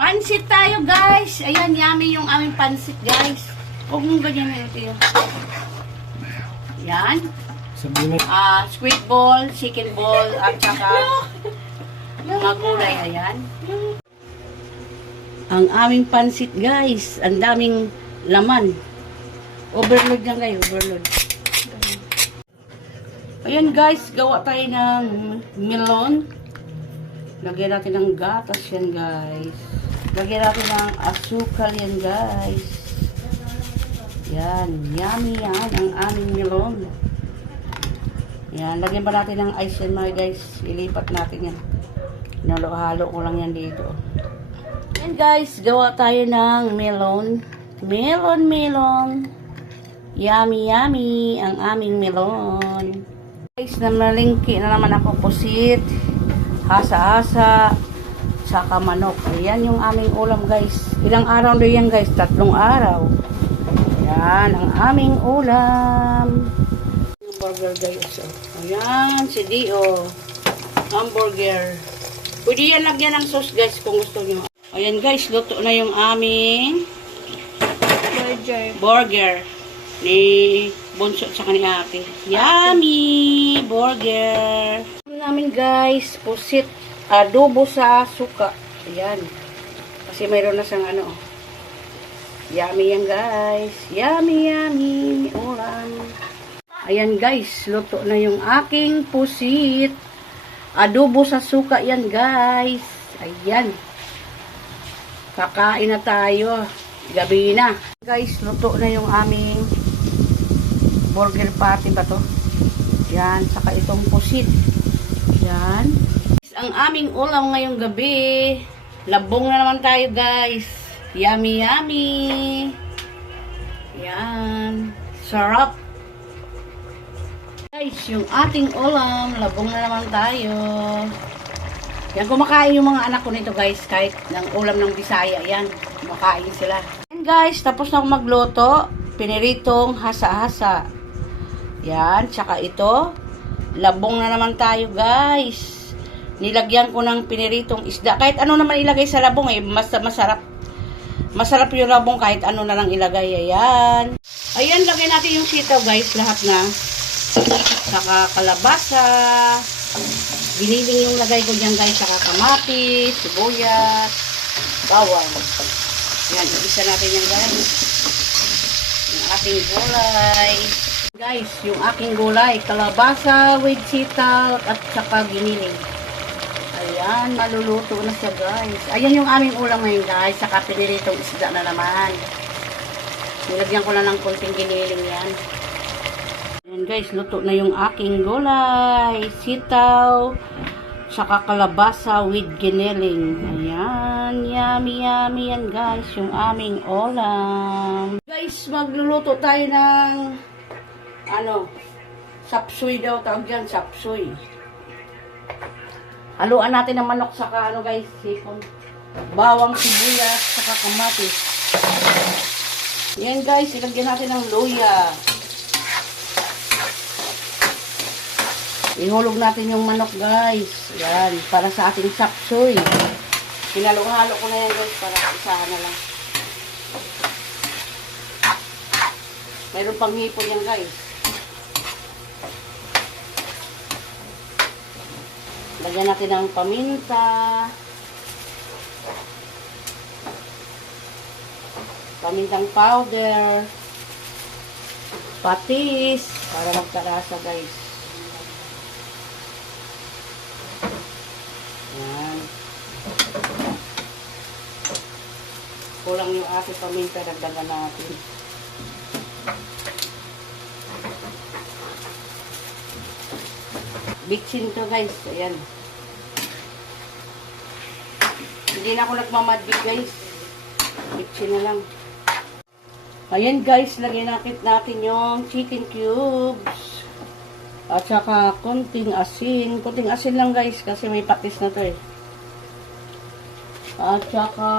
Pansit tayo, guys. Ayan, yummy yung aming pansit, guys. Huwag mong ganyan na yun. Yan. Sabihin mo, Ah, squid ball, chicken ball, at saka mga gulay. Ayan. Ang aming pansit, guys. Ang daming laman. Overload yan, guys. Overload. Ayan, guys. Gawa tayo ng melon. Lagyan natin ng gatas yan, guys. Lagyan natin ng asukal yan, guys. Yan. Yummy yan. Ang aming melon. Yan. Lagyan pa natin ng ice yan, mga guys. Ilipat natin yan. Nalo-halo ko lang yan dito. Yan, guys. Gawa tayo ng melon. Melon, melon. Yummy, yummy. Ang aming melon. Guys, namalingki na naman ako pusit hasa-hasa, saka manok. Ayan yung aming ulam, guys. Ilang araw na yan, guys? Tatlong araw. Ayan, ang aming ulam. Hamburger, guys. Oh. Ayan, si Dio. Hamburger. Pwede yan lagyan ng sauce, guys, kung gusto nyo. Ayan, guys, luto na yung aming Burger. burger ni Bunso at saka ni Ate. Yummy! Burger! Namin guys, pusit, adobo sa suka. Ayan. Kasi mayroon na siyang ano. Yummy yan guys. Yummy, yummy. Ulam. Ayan guys, luto na yung aking pusit. Adobo sa suka yan guys. Ayan. Kakain na tayo. Gabi na. Guys, luto na yung aming burger patty ba to? Yan, saka itong pusit. Yan. Ang aming ulam ngayong gabi. Labong na naman tayo, guys. Yummy, yummy. Yan. Sarap. Guys, yung ating ulam, labong na naman tayo. Yan, kumakain yung mga anak ko nito, guys. Kahit ng ulam ng Bisaya, yan. Kumakain sila. Yan, guys. Tapos na ako magluto. Piniritong hasa-hasa. Yan, tsaka ito. Labong na naman tayo, guys. Nilagyan ko ng piniritong isda. Kahit ano naman ilagay sa labong, eh. Mas masarap. Masarap yung labong kahit ano na lang ilagay. Ayan. Ayan, lagay natin yung sitaw, guys. Lahat na. Saka kalabasa. Giniling yung lagay ko dyan, guys. Saka kamatis, sibuyas, bawang. Ayan, isa natin yan, guys. Yung ating gulay. Guys, yung aking gulay, kalabasa with sitaw at saka giniling. Ayan, maluluto na siya guys. Ayan yung aming ulam ngayon guys, saka piniritong isda na naman. Nilagyan ko na ng konting giniling yan. Ayan guys, luto na yung aking gulay, sitaw, saka kalabasa with giniling. Ayan, yummy yummy yan guys, yung aming ulam. Guys, magluluto tayo ng ano, sapsoy daw tawag yan, sapsoy. Haluan natin ng manok saka ano guys, sipon. Bawang sibuyas saka kamatis. Yan guys, ilagyan natin ng luya. Ihulog natin yung manok guys. Yan, para sa ating sapsoy. Pinalo-halo ko na yan guys para isahan na lang. Meron pang hipon yan guys. Lagyan natin ng paminta. Pamintang powder. Patis. Para magkarasa guys. Yan. Kulang yung ating paminta. Dagdagan natin. Bitchin to guys. Ayan. Hindi na ako nagmamadbit guys. Bitchin na lang. Ayan guys, lagyan natin natin yung chicken cubes. At saka konting asin. Konting asin lang guys kasi may patis na to eh. At saka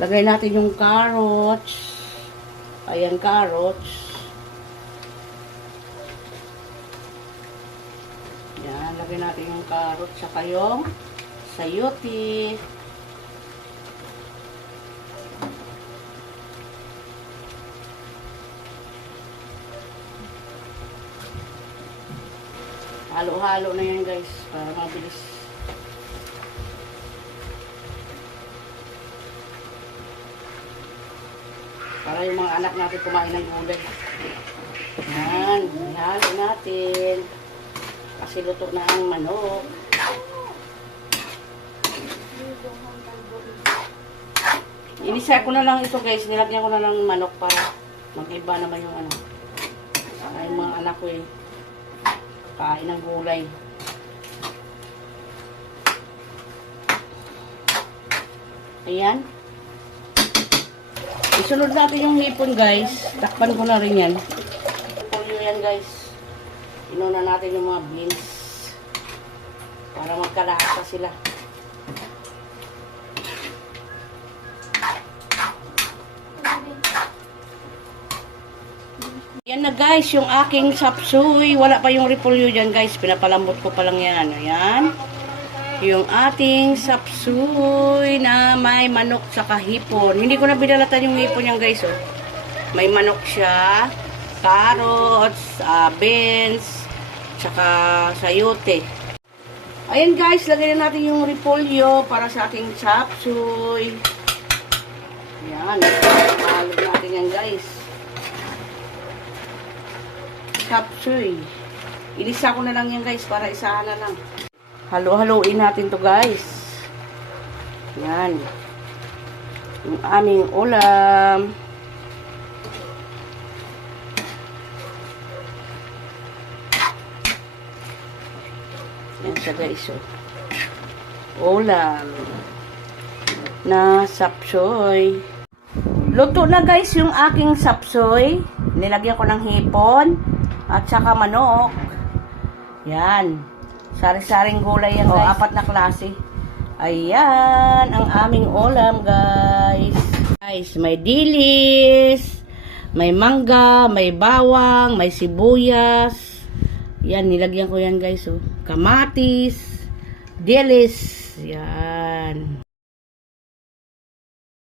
lagay natin yung carrots. Ayan carrots. Lagyan natin yung carrot tsaka yung sayuti. Halo-halo na yan guys para mabilis. Para yung mga anak natin kumain ng gulay. Yan, halo natin. Kasi luto na ang manok. Inisa ko na lang ito guys, nilagyan ko na lang ng manok para mag-iba naman yung ano. Para yung mga anak ko eh, kain ng gulay. Ayan. Isunod natin yung hipon guys. Takpan ko na rin yan. Puyo yan guys. Inuna natin yung mga beans. Para magkalasa sila. Yan na guys, yung aking sapsuy. Wala pa yung repolyo dyan guys. Pinapalambot ko pa lang yan. Ayan. Yung ating sapsuy na may manok sa kahipon. Hindi ko na binalatan yung hipon yan guys. Oh. May manok siya. Carrots, uh, beans, tsaka sayote. Ayan guys, lagyan na natin yung repolyo para sa ating sapsuy. Ayan. Mahalog natin yan guys capsuy. Ilisa ko na lang yan guys para isahan na lang. Halo-haloin natin to guys. Yan. Yung aming ulam. Siya guys. Oh. Ulam. Na sapsoy. Luto na guys yung aking sapsoy. Nilagyan ko ng hipon at saka manok. Yan. Sari-saring gulay yan guys. apat na klase. Ayan, ang aming ulam guys. Guys, may dilis, may mangga, may bawang, may sibuyas. Yan, nilagyan ko yan guys. Oh. Kamatis, dilis. Yan.